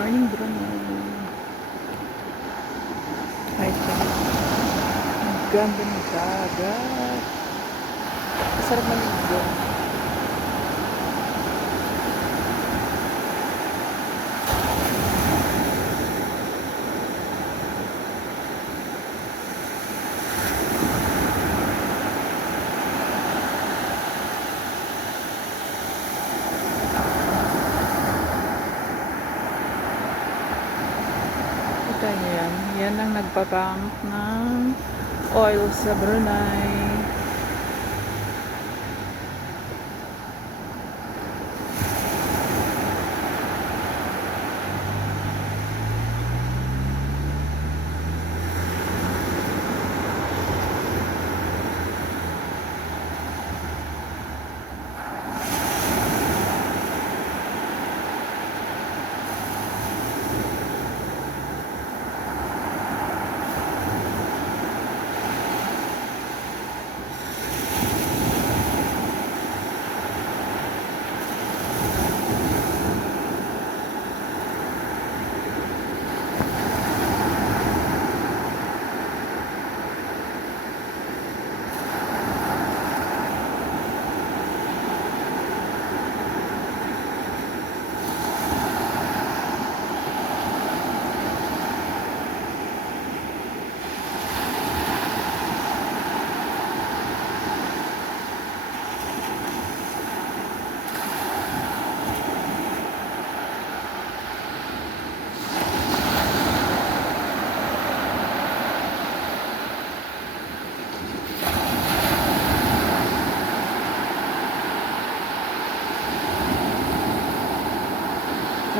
morning, Bruno. Hi, ang ganda ng dagat. Masarap maligo. Kita niyo yan. Yan ang nagpapump ng oil sa Brunei.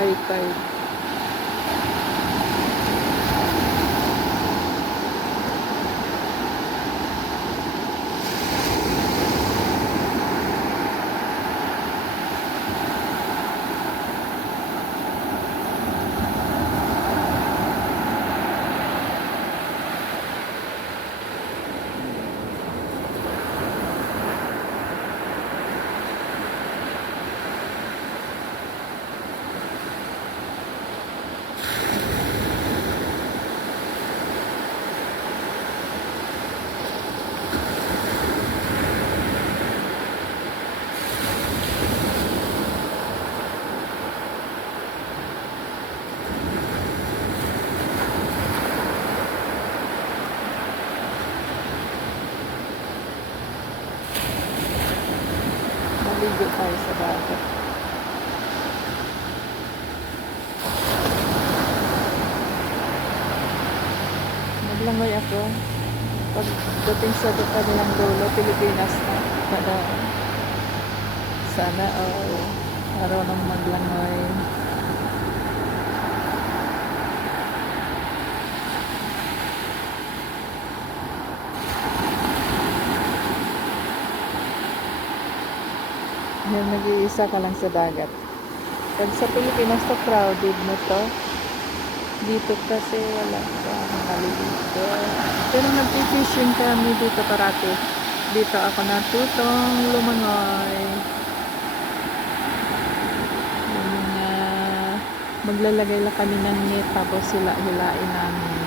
High tide. Maligo tayo sa dagat. Naglangoy ako. Pagdating sa kanilang dulo, Pilipinas na. Sana marunong maglangoy. Yan, nag-iisa ka lang sa dagat. Pag sa Pilipinas to, crowded na to. Dito kasi wala pa maliligo. Pero nag-fishing kami dito parati. Dito ako natutong lumangoy. Yung mga maglalagay lang kami ng net tapos hilain namin.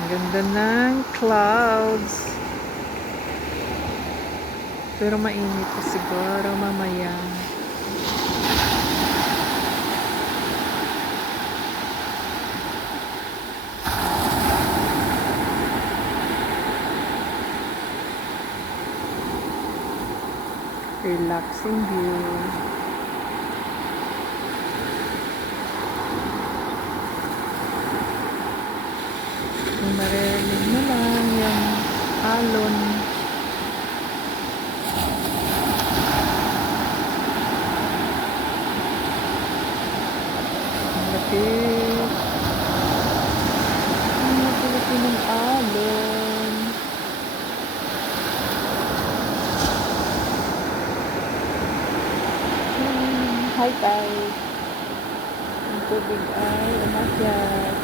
Ang ganda ng clouds. Pero mainit pa siguro mamaya. Relaxing view. Maririnig mo lang yung alon. Ang lapit. Ang lapit ng alon. High tide. Ang tubig ay umakyat.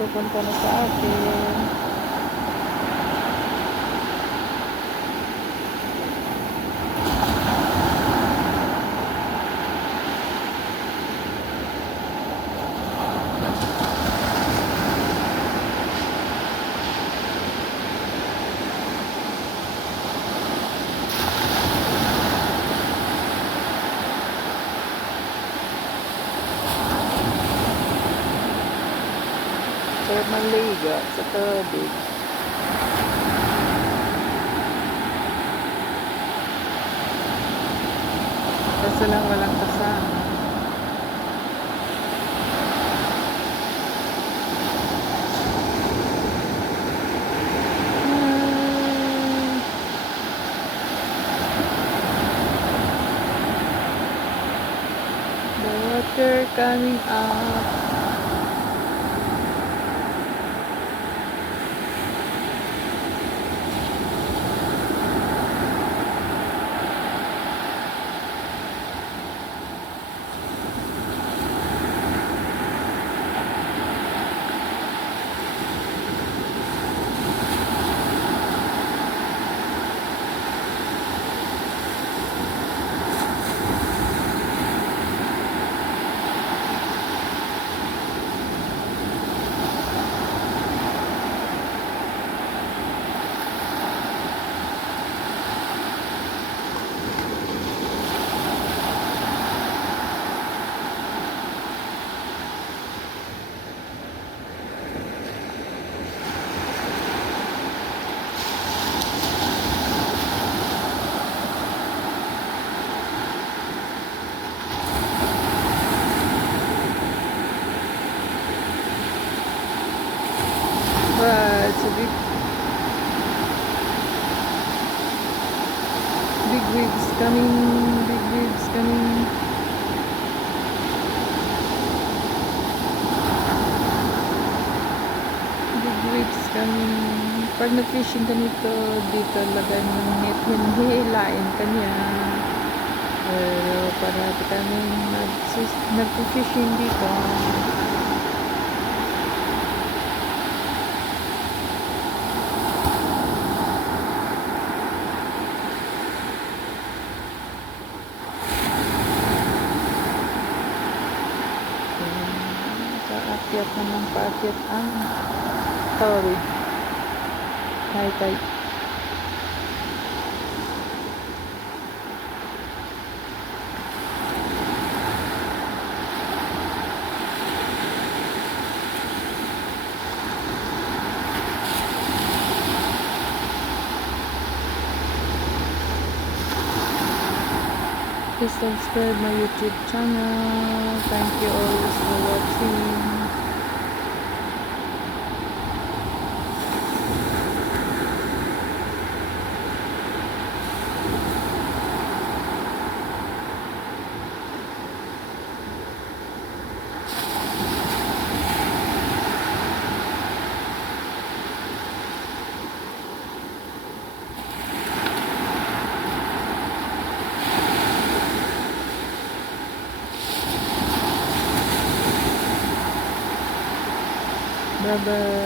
pupunta na sa akin. Sarap manliga sa tubig. Kaso lang walang kasama. The water coming up. Wow, it's a big waves coming, big waves coming. Big waves coming. Pag nag-fishing ka nito, dito lagay mo ng net, hindi hilain ka niya. Pero parati kami nag-fishing dito. Paakyat naman, paakyat ang tawid. High tide. Please subscribe my YouTube channel. Thank you always for watching. Bye-bye.